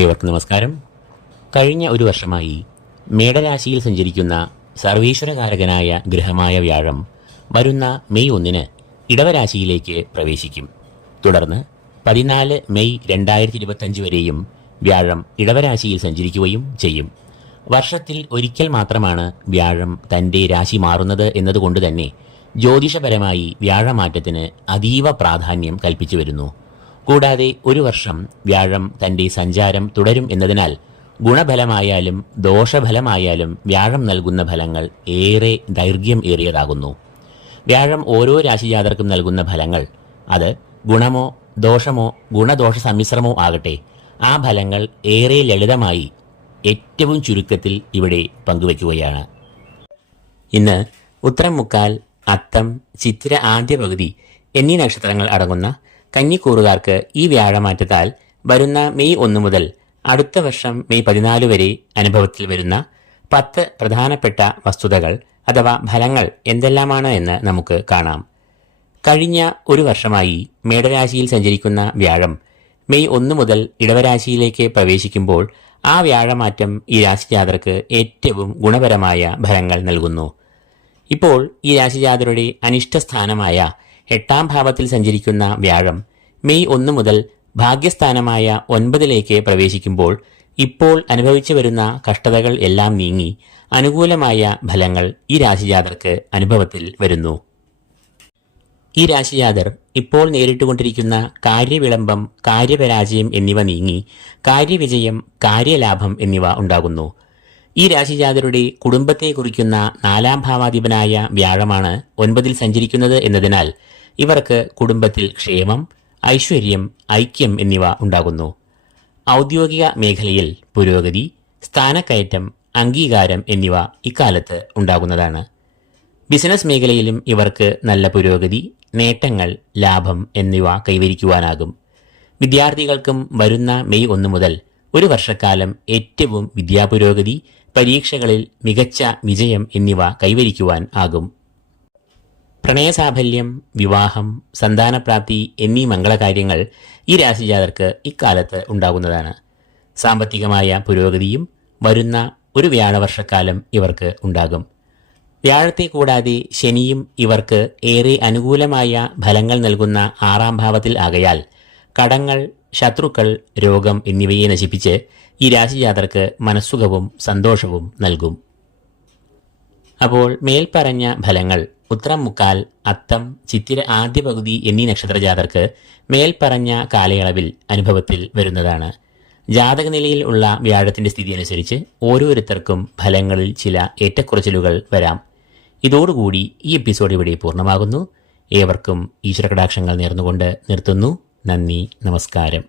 ഏവർക്കും നമസ്കാരം. കഴിഞ്ഞ ഒരു വർഷമായി മേടരാശിയിൽ സഞ്ചരിക്കുന്ന സർവീശ്വരകാരകനായ ഗ്രഹമായ വ്യാഴം വരുന്ന മെയ് 1 ഇടവരാശിയിലേക്ക് പ്രവേശിക്കും. തുടർന്ന് 14 മെയ് 2025 വരെയും വ്യാഴം ഇടവരാശിയിൽ സഞ്ചരിക്കുകയും ചെയ്യും. വർഷത്തിൽ ഒരിക്കൽ മാത്രമാണ് വ്യാഴം തൻ്റെ രാശി മാറുന്നത് എന്നതുകൊണ്ട് തന്നെ ജ്യോതിഷപരമായി വ്യാഴമാറ്റത്തിന് അതീവ പ്രാധാന്യം കൽപ്പിച്ചു വരുന്നു. കൂടാതെ ഒരു വർഷം വ്യാഴം തൻ്റെ സഞ്ചാരം തുടരും എന്നതിനാൽ ഗുണഫലമായാലും ദോഷഫലമായാലും വ്യാഴം നൽകുന്ന ഫലങ്ങൾ ഏറെ ദൈർഘ്യം ഏറിയതാകുന്നു. വ്യാഴം ഓരോ രാശിജാതർക്കും നൽകുന്ന ഫലങ്ങൾ അത് ഗുണമോ ദോഷമോ ഗുണദോഷ സമ്മിശ്രമോ ആകട്ടെ, ആ ഫലങ്ങൾ ഏറെ ലളിതമായി ഏറ്റവും ചുരുക്കത്തിൽ ഇവിടെ പങ്കുവയ്ക്കുകയാണ്. ഇന്ന് ഉത്തരം മുക്കാൽ, അത്തം, ചിത്തിര ആദ്യ പകുതി എന്നീ നക്ഷത്രങ്ങൾ അടങ്ങുന്ന കന്നിക്കൂറുകാർക്ക് ഈ വ്യാഴമാറ്റത്താൽ വരുന്ന മെയ് 1 മുതൽ അടുത്ത വർഷം മെയ് 14 വരെ അനുഭവത്തിൽ വരുന്ന 10 പ്രധാനപ്പെട്ട വസ്തുതകൾ അഥവാ ഫലങ്ങൾ എന്തെല്ലാമാണ് എന്ന് നമുക്ക് കാണാം. കഴിഞ്ഞ ഒരു വർഷമായി മേടരാശിയിൽ സഞ്ചരിക്കുന്ന വ്യാഴം മെയ് 1 മുതൽ ഇടവരാശിയിലേക്ക് പ്രവേശിക്കുമ്പോൾ ആ വ്യാഴമാറ്റം ഈ രാശിജാതർക്ക് ഏറ്റവും ഗുണപരമായ ഫലങ്ങൾ നൽകുന്നു. ഇപ്പോൾ ഈ രാശിജാതരുടെ അനിഷ്ടസ്ഥാനമായ 8ാം ഭാവത്തിൽ സഞ്ചരിക്കുന്ന വ്യാഴം മെയ് 1 മുതൽ ഭാഗ്യസ്ഥാനമായ 9ലേക്ക് പ്രവേശിക്കുമ്പോൾ ഇപ്പോൾ അനുഭവിച്ചു വരുന്ന കഷ്ടതകൾ എല്ലാം നീങ്ങി അനുകൂലമായ ഫലങ്ങൾ ഈ രാശിജാതർക്ക് അനുഭവത്തിൽ വരുന്നു. ഈ രാശിജാതർ ഇപ്പോൾ നേരിട്ടുകൊണ്ടിരിക്കുന്ന കാര്യവിളംബം, കാര്യപരാജയം എന്നിവ നീങ്ങി കാര്യവിജയം, കാര്യലാഭം എന്നിവ ഉണ്ടാകുന്നു. ഈ രാശിജാതരുടെ കുടുംബത്തെ കുറിക്കുന്ന 4ാം ഭാവാധിപനായ വ്യാഴമാണ് 9ൽ സഞ്ചരിക്കുന്നത് എന്നതിനാൽ ഇവർക്ക് കുടുംബത്തിൽ ക്ഷേമം, ഐശ്വര്യം, ഐക്യം എന്നിവ ഉണ്ടാകുന്നു. ഔദ്യോഗിക മേഖലയിൽ പുരോഗതി, സ്ഥാനക്കയറ്റം, അംഗീകാരം എന്നിവ ഇക്കാലത്ത് ഉണ്ടാകുന്നതാണ്. ബിസിനസ് മേഖലയിലും ഇവർക്ക് നല്ല പുരോഗതി, നേട്ടങ്ങൾ, ലാഭം എന്നിവ കൈവരിക്കുവാനാകും. വിദ്യാർത്ഥികൾക്കും വരുന്ന മെയ് 1 മുതൽ ഒരു വർഷക്കാലം ഏറ്റവും വിദ്യാപുരോഗതി, പരീക്ഷകളിൽ മികച്ച വിജയം എന്നിവ കൈവരിക്കുവാൻ ആകും. പ്രണയസാഫല്യം, വിവാഹം, സന്താനപ്രാപ്തി എന്നീ മംഗളകാര്യങ്ങൾ ഈ രാശിജാതർക്ക് ഇക്കാലത്ത് ഉണ്ടാകുന്നതാണ്. സാമ്പത്തികമായ പുരോഗതിയും വരുന്ന ഒരു വ്യാഴവർഷക്കാലം ഇവർക്ക് ഉണ്ടാകും. വ്യാഴത്തെ കൂടാതെ ശനിയും ഇവർക്ക് ഏറെ അനുകൂലമായ ഫലങ്ങൾ നൽകുന്ന 6ാം ഭാവത്തിൽ ആകയാൽ കടങ്ങൾ, ശത്രുക്കൾ, രോഗം എന്നിവയെ നശിപ്പിച്ച് ഈ രാശിജാതർക്ക് മനസ്സുഖവും സന്തോഷവും നൽകും. അപ്പോൾ മേൽപ്പറഞ്ഞ ഫലങ്ങൾ ഉത്തരം മുക്കാൽ, അത്തം, ചിത്തിര ആദ്യ പകുതി എന്നീ നക്ഷത്രജാതർക്ക് മേൽപ്പറഞ്ഞ കാലയളവിൽ അനുഭവത്തിൽ വരുന്നതാണ്. ജാതകനിലയിൽ ഉള്ള വ്യാഴത്തിന്റെ സ്ഥിതി അനുസരിച്ച് ഓരോരുത്തർക്കും ഫലങ്ങളിൽ ചില ഏറ്റക്കുറച്ചിലുകൾ വരാം. ഇതോടുകൂടി ഈ എപ്പിസോഡ് ഇവിടെ പൂർണ്ണമാകുന്നു. ഏവർക്കും ഈശ്വരകടാക്ഷങ്ങൾ നേർന്നുകൊണ്ട് നിർത്തുന്നു. നന്ദി, നമസ്കാരം.